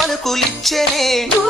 పలుకులిచ్చేనే. గు